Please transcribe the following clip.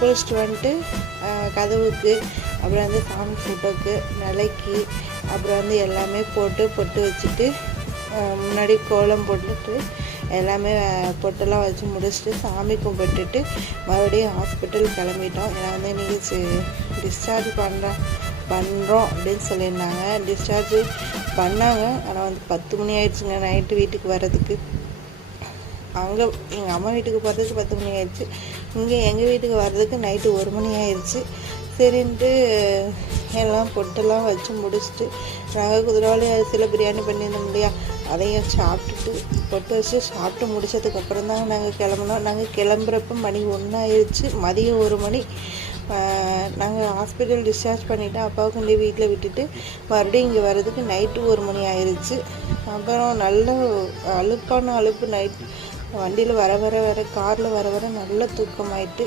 குளிச்சுட்டு வந்துட்டு கதவுக்கு அப்புறம் வந்து சாமி ஃபோட்டோக்கு நிலைக்கு அப்புறம் வந்து எல்லாமே பொட்டு வச்சுட்டு முன்னாடி கோலம் போட்டுட்டு எல்லாமே பொட்டெல்லாம் வச்சு முடிச்சுட்டு சாமி கும்பிட்டுட்டு மறுபடியும் ஹாஸ்பிட்டல் கிளம்பிட்டோம். ஏன்னா வந்து இன்றைக்கி டிஸ்சார்ஜ் பண்ணுறோம் அப்படின்னு சொல்லியிருந்தாங்க. டிஸ்சார்ஜ் பண்ணாங்க. ஆனால் வந்து 10 மணி ஆயிடுச்சுங்க நைட்டு வீட்டுக்கு வர்றதுக்கு. அங்கே எங்கள் அம்மா வீட்டுக்கு போகிறதுக்கு 10 மணி ஆயிடுச்சு. இங்கே எங்கள் வீட்டுக்கு வர்றதுக்கு நைட்டு 1 மணி ஆயிடுச்சு. சரின்ட்டு எல்லாம் பொட்டெல்லாம் வச்சு முடிச்சுட்டு நாங்கள் குதிரவாளி அரிசியில் பிரியாணி பண்ணியிருந்தோம் இல்லையா, அதையும் சாப்பிட்டுட்டு பொட்டு வச்சு சாப்பிட்டு முடிச்சதுக்கப்புறம் தான் நாங்கள் கிளம்புனோம். நாங்கள் கிளம்புறப்ப மணி 1 ஆயிடுச்சு. மதியம் 1 மணி. நாங்கள் ஹாஸ்பிட்டல் டிஸ்சார்ஜ் பண்ணிவிட்டு அப்பாவை கொண்டு வீட்டில் விட்டுட்டு மறுபடியும் இங்கே வர்றதுக்கு நைட்டு 1 மணி ஆயிடுச்சு. அப்புறம் நல்ல அலுப்பு நைட் வண்டியில் வர காரில் வர நல்ல தூக்கமாயிட்டு